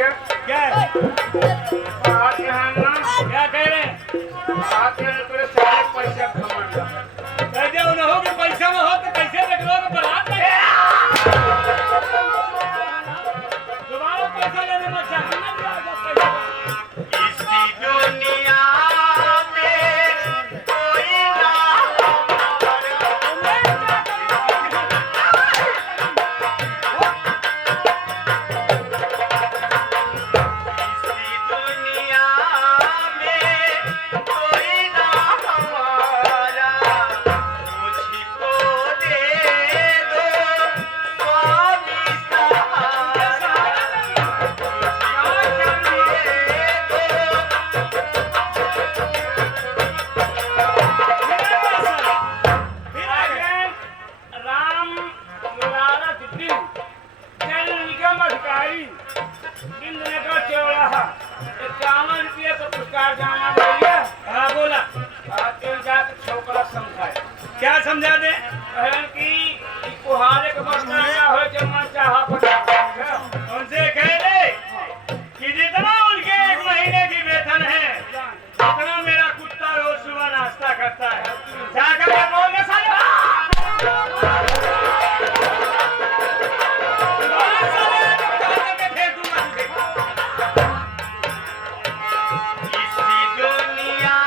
क्या क्या है? बात यहाँ ना क्या कह रहे हैं? बात यहाँ तेरे सारे पैसे कमाना कैसे हो न हो कि पैसा में हो तो कैसे रख लो तो बारात में दोबारा पैसा लेने मत जा इसी दुनिया में कोई ना इसी दुनिया में कोई ना हमारा मुझको दे दो स्वामी सहारा राम मुबारक दिन जल निगम अधिकारी इंद्रनगर चौराहा 51 रुपये का पुरस्कार जाना भैया। हाँ बोला जाकर छोकरा समझाए क्या समझा दे कि कुहारे के बचना क्या हो जब मन चाहा उनसे कह दे कि जितना उनके 1 महीने की वेतन है उतना मेरा कुत्ता रोज सुबह नाश्ता करता है जाकर के बोल दे साले इसी दुनिया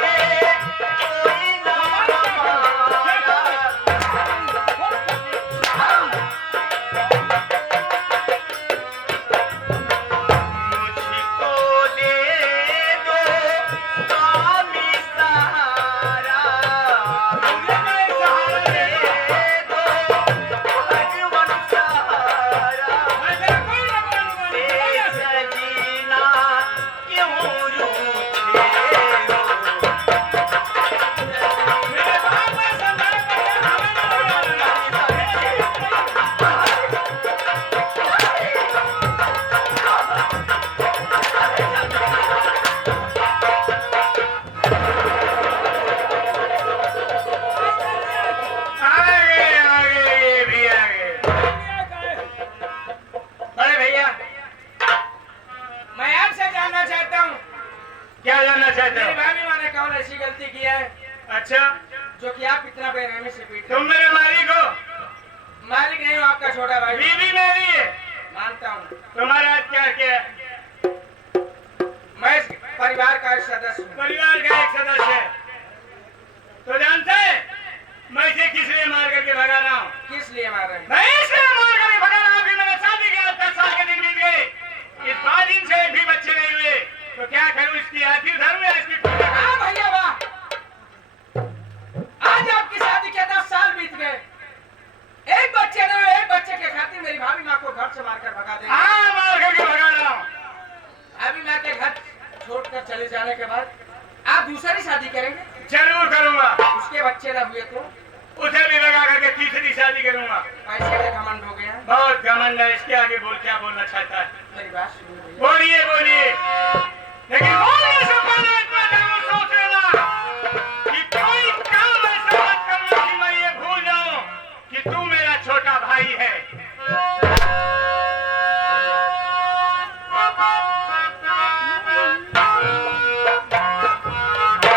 में कोई ना हमारा मुझको दे दो स्वामी सहारा मुझको दे दो भगवान सहारा सजीना क्यों रूठे आगे आगे ये भी आगे अरे भैया मैं आपसे जानना चाहता हूँ क्या जानना चाहते मेरी हो भाभी माँ ने कौन ऐसी गलती किया है अच्छा जो कि आप इतना बेरहमी से पीट रहे तुम मेरे मालिक हो हो? मालिक नहीं हूँ आपका छोटा भाई बीवी मेरी है मानता हूँ तुम्हारा आज क्या क्या है? मैं इस परिवार का एक सदस्य हूँ परिवार का एक सदस्य है तो जानते हैं मैं इसे किस लिए मार करके भगा रहा हूँ किस लिए मार रहे हैं मैं इसलिए मार करके भगा रहा हूँ कि मैंने शादी के 10 साल के दिन बीत गए इस 5 दिन से एक भी बच्चे नहीं हुए तो क्या करूँ इसकी आखिर धरूँ या इसकी पूजा करूँ? हाँ भैया वाह आज आपकी शादी के 10 साल बीत गए एक बच्चे ने एक बच्चे के खातिर मेरी भाभी माँ को घर से मारकर भगा देंगे हाँ मार करके भगा रहा हूँ भाभी माँ के घर छोड़कर चले जाने के बाद आप दूसरी शादी करेंगे जरूर करूंगा उसके बच्चे न हुए तो उसे भी लगा करके तीसरी शादी करूंगा पैसे का घमंड हो गया बहुत घमंड है इसके आगे बोल क्या बोलना चाहता है मेरी बात सुनिए भैया बोलिए बोलिए लेकिन बोलने से पहले इतना जरूर सोच लेना कि कोई काम ऐसा मत करना कि मैं ये भूल जाऊं कि तू मेरा छोटा भाई है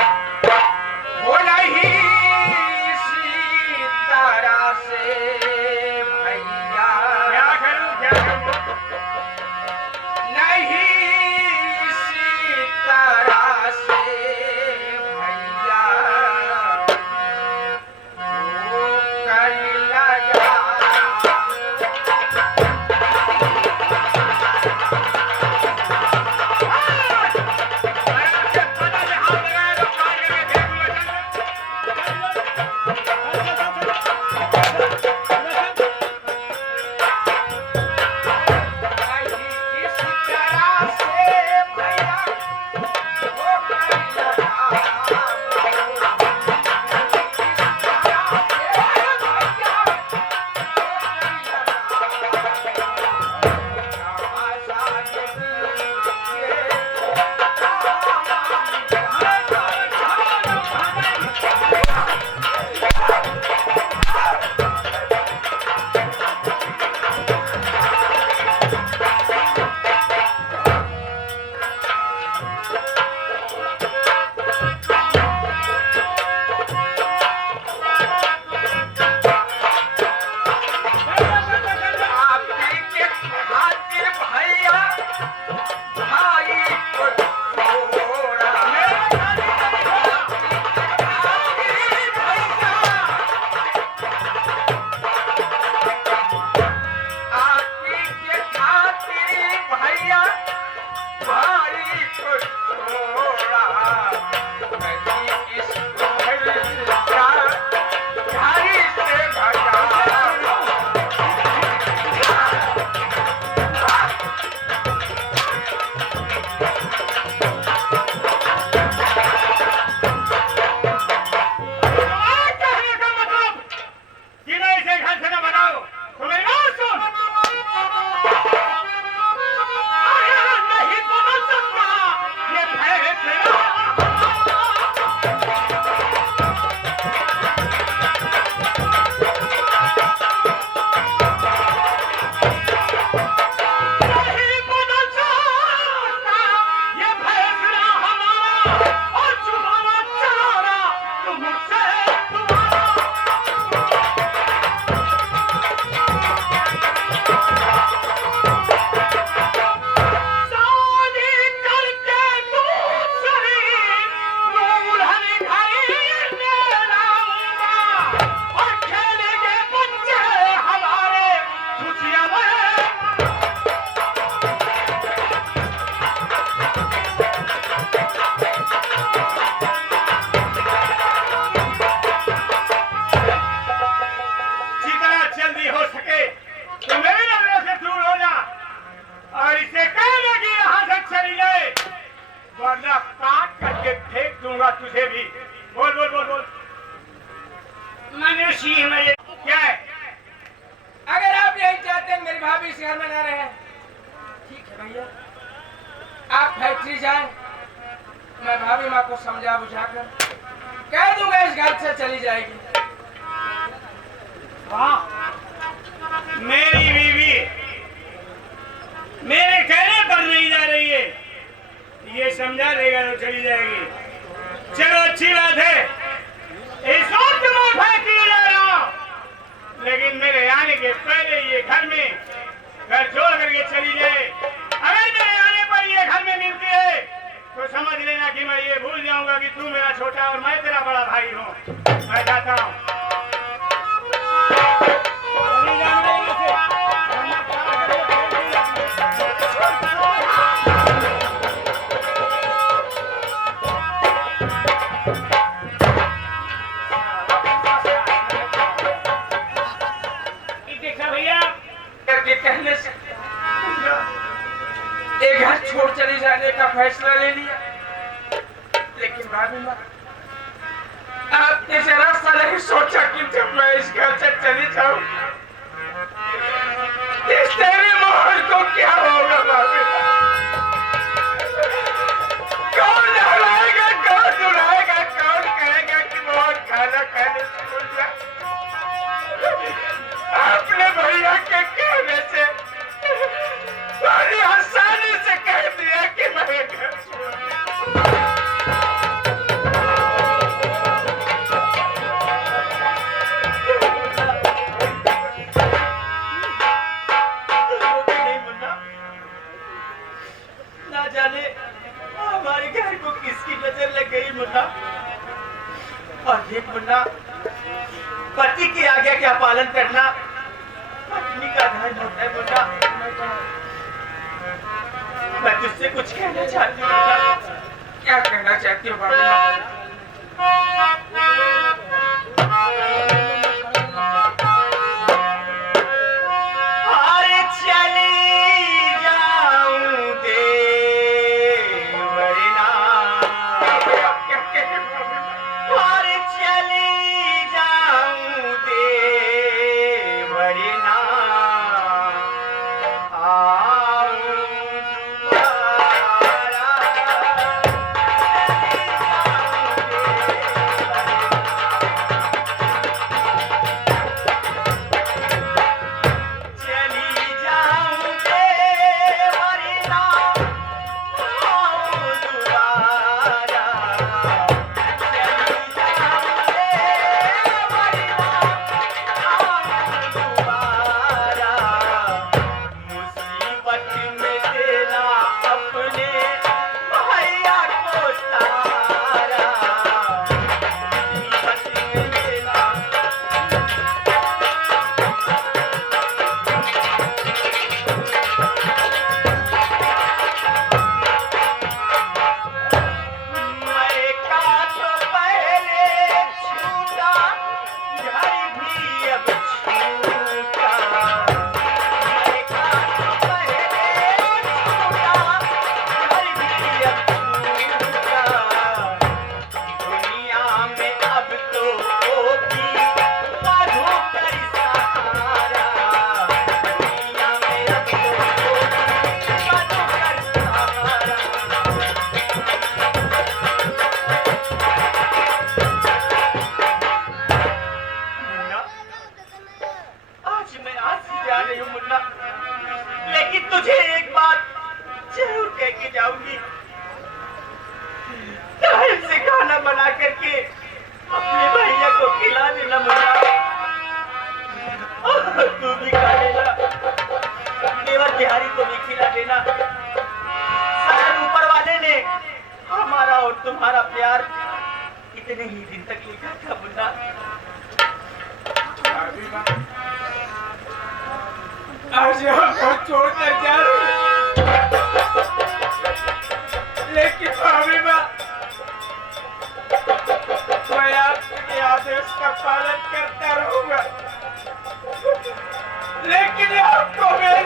हो नहीं सीतारा से भैया क्या करूं नहीं और तुझे भी। बोल बोल बोल बोल। मनुष्य में क्या है? अगर आप यही चाहते हैं मेरी भाभी इस घर में ना रहे, ठीक है भैया, आप फैक्ट्री जाएं, मैं भाभी माँ को समझा बुझाकर कह दूंगा इस घर से चली जाएगी। हाँ, मेरी बीवी मेरे कहने पर नहीं जा रही है, ये समझा लेगा तो चली जाएगी। चलो अच्छी बात है, इस वक्त मैं फैक्ट्री जा रहा हूं, लेकिन मेरे आने के पहले ये घर में घर छोड़ करके चली जाए। अगर मेरे आने पर ये घर में मिलती है तो समझ लेना कि मैं ये भूल जाऊंगा कि तू मेरा छोटा और मैं तेरा बड़ा भाई हूँ। मैं जाता हूँ। चली जाने यहाँ से, वरना क्या करेंगे? देखा भैया, करके कहने से एक घर छोड़ चली जाने का फैसला ले लिया, लेकिन भाभी माँ आपने जरा सा नहीं सोचा कि जब मैं इस घर से चली जाऊं इस तेरे मोहन को क्या होगा। भाभी माँ, कौन नहलाएगा, कौन धुलाएगा, कौन कहेगा कि मोहन खाना खाने से भूल जा। आपने भैया के कहने से बड़ी आसानी से कह दिया कि मैं घर नहीं मुन्ना, ना जाने हमारे घर को किसकी नजर लग गई मुन्ना। और देख मुन्ना, पति की आज्ञा का पालन करना पत्नी का धर्म होता है मुन्ना। मैं तुझसे कुछ कहना चाहती हूँ मुन्ना। क्या कहना चाहती हो भाभी माँ? अरे चली जाऊं देवरी नाम, अरे चली जाऊं देवरी नाम, आऊं दोबारा, चली जाऊं देवरी नाम, आऊं दोबारा, चली जाऊं देवरी नाम, आऊं दोबारा, मुसीबत में देना अपने भैया को सहारा, मुसीबत में देना मैं का तो पहले छूटा, घर भी अब छूटा, मैं का तो पहले छूटा, घर भी अब छूटा, दुनिया में अब तो होगी मधुकर सहारा, दुनिया में अब तो होगी मधुकर सहारा। मुन्ना, आज मैं आज से जा रही हूँ मुन्ना, लेकिन तुझे एक बात जरूर कह के जाऊंगी। टाइम से खाना बना करके अपने भैया को खिला देना मुन्ना, और तू भी खा लेना, देवर बिहारी को भी खिला देना। शायद ऊपर वाले ने हमारा और तुम्हारा प्यार इतने ही दिन तक लिखा था मुन्ना। आज हमको छोड़कर जा रही है, लेकिन भाभी माँ मैं आपके आदेश का पालन करता रहूंगा, लेकिन आपको मेरे